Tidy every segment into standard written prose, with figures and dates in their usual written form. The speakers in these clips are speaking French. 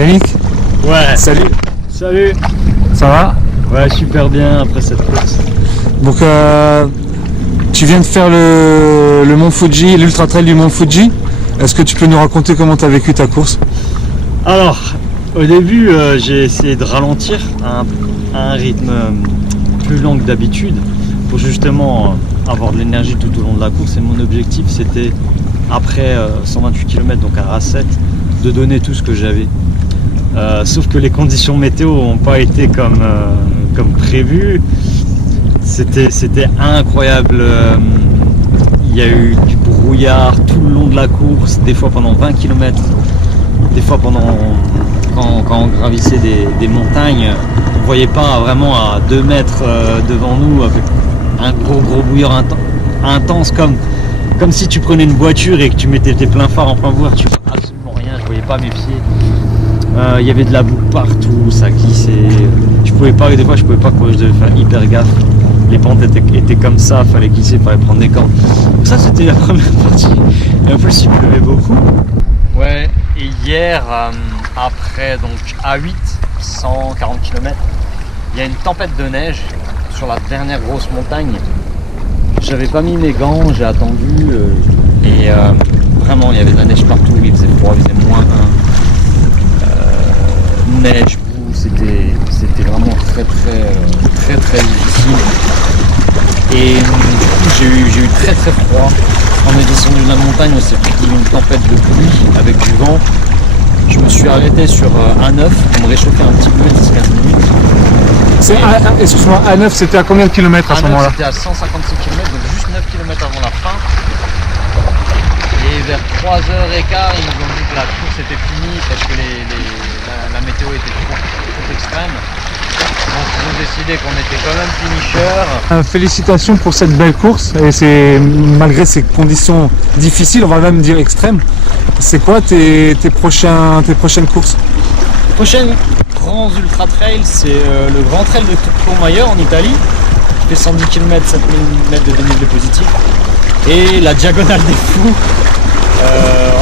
Yannick, Ouais. salut. Salut. Ça va? Ouais, super bien après cette course. Donc tu viens de faire le Mont Fuji, l'Ultra Trail du Mont Fuji. Est-ce que tu peux nous raconter comment tu as vécu ta course? Alors, au début, j'ai essayé de ralentir à un rythme plus lent que d'habitude pour justement avoir de l'énergie tout au long de la course. Et mon objectif, c'était après 128 km, donc à RAS7, de donner tout ce que j'avais. Sauf que les conditions météo n'ont pas été comme prévu. C'était incroyable. Il y a eu du brouillard tout le long de la course, des fois pendant 20 km, des fois quand on gravissait des montagnes, on ne voyait pas vraiment à 2 mètres devant nous avec un gros brouillard intense comme si tu prenais une voiture et que tu mettais tes pleins phares en plein voir, tu vois absolument rien, je voyais pas mes pieds. Il y avait de la boue partout, ça glissait. Des fois je pouvais pas courir, je devais faire hyper gaffe. Les pentes étaient comme ça, fallait glisser, fallait prendre des cordes. Donc ça c'était la première partie. Et en plus il pleuvait beaucoup. Ouais, et hier, après donc A8, 140 km, il y a une tempête de neige sur la dernière grosse montagne. J'avais pas mis mes gants, j'ai attendu et vraiment il y avait de la neige partout, il faisait froid, il faisait -1. Neige, boue, c'était vraiment très difficile. Et du coup j'ai eu très froid. On est descendu de la montagne, on s'est pris une tempête de pluie avec du vent. Je me suis arrêté sur A9 pour me réchauffer un petit peu, 10-15 minutes. Excuse-moi, A9 c'était à combien de kilomètres à ce moment-là? C'était à 156 km, donc juste 9 km avant la fin. Et vers 3h15, ils nous ont dit que la course était finie parce que la météo était trop extrême. Donc ils ont décidé qu'on était quand même finisher. Félicitations pour cette belle course, et c'est malgré ces conditions difficiles, on va même dire extrêmes. C'est quoi tes prochaines courses? Les prochaines grands ultra trails, c'est le grand trail de Tourcoing en Italie. Je fais 110 km, 7000 mètres de dénivelé positif. Et la Diagonale des Fous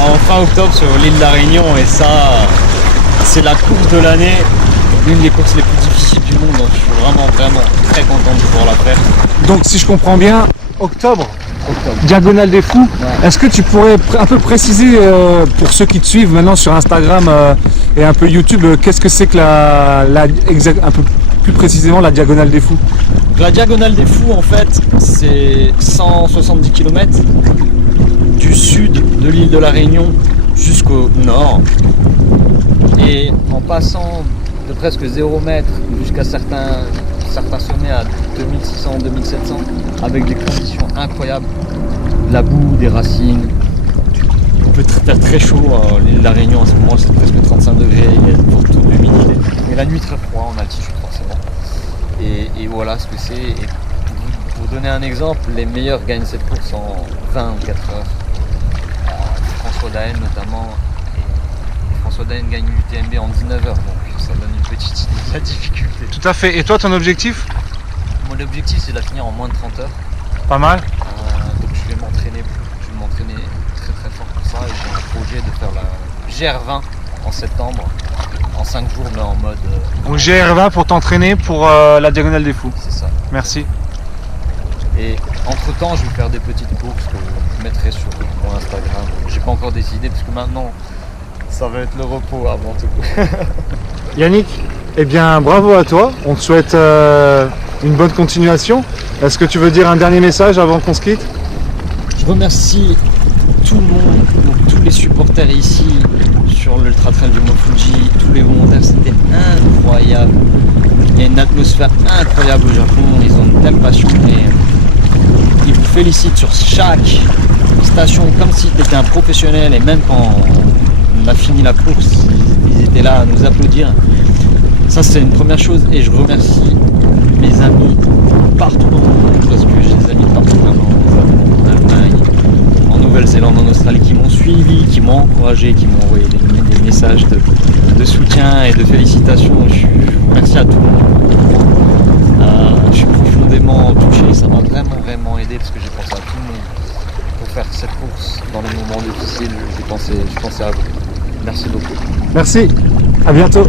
en fin octobre sur l'île de la Réunion, et ça c'est la course de l'année, l'une des courses les plus difficiles du monde, donc je suis vraiment très content de pouvoir la faire. Donc si je comprends bien, octobre. Diagonale des Fous. Ouais. Est-ce que tu pourrais un peu préciser pour ceux qui te suivent maintenant sur Instagram et un peu YouTube, qu'est-ce que c'est que un peu plus précisément la Diagonale des Fous? La Diagonale des Fous, en fait, c'est 170 km du sud de l'île de la Réunion jusqu'au nord, et en passant de presque 0 mètre jusqu'à certains sommets à 2600-2700 avec des conditions incroyables, de la boue, des racines. Il peut faire très chaud, l'île de la Réunion en ce moment c'est presque 35 degrés, il y a de fortes taux d'humidité, mais la nuit très froid en altitude forcément. Et voilà ce que c'est. Et pour donner un exemple, les meilleurs gagnent cette course en 24 heures. François Daen notamment, et François Daen gagne l'UTMB en 19 heures, donc ça donne une petite idée de la difficulté. Tout à fait. Et toi, ton objectif? Mon objectif c'est de la finir en moins de 30 heures. Pas mal. Donc je vais m'entraîner très fort pour ça, et j'ai un projet de faire la GR20 en septembre, en 5 jours, mais en mode... Donc GR20 pour t'entraîner pour la Diagonale des Fous. C'est ça. Merci. Et entre temps je vais faire des petites courses que je mettrai sur mon Instagram. J'ai pas encore décidé parce que maintenant ça va être le repos avant tout. Yannick, eh bien bravo à toi, on te souhaite une bonne continuation. Est-ce que tu veux dire un dernier message avant qu'on se quitte? Je remercie tout le monde, donc tous les supporters ici sur l'Ultra Trail du Mont Fuji, tous les volontaires, c'était incroyable. Il y a une atmosphère incroyable au Japon, ils ont une telle passion et ils vous félicitent sur chaque station comme si tu étais un professionnel, et même quand on a fini la course, ils étaient là à nous applaudir. Ça c'est une première chose, et je remercie mes amis partout dans le monde, parce que j'ai des amis partout maintenant, au Japon, en Allemagne, en Nouvelle-Zélande, en Australie, qui m'ont suivi, qui m'ont encouragé, qui m'ont envoyé des messages de soutien et de félicitations. Je vous remercie à tout le monde. Je suis profondément touché, ça m'a vraiment aidé parce que j'ai pensé à tout le monde pour faire cette course dans les moments difficiles. J'ai pensé à vous. Merci beaucoup. Merci. À bientôt.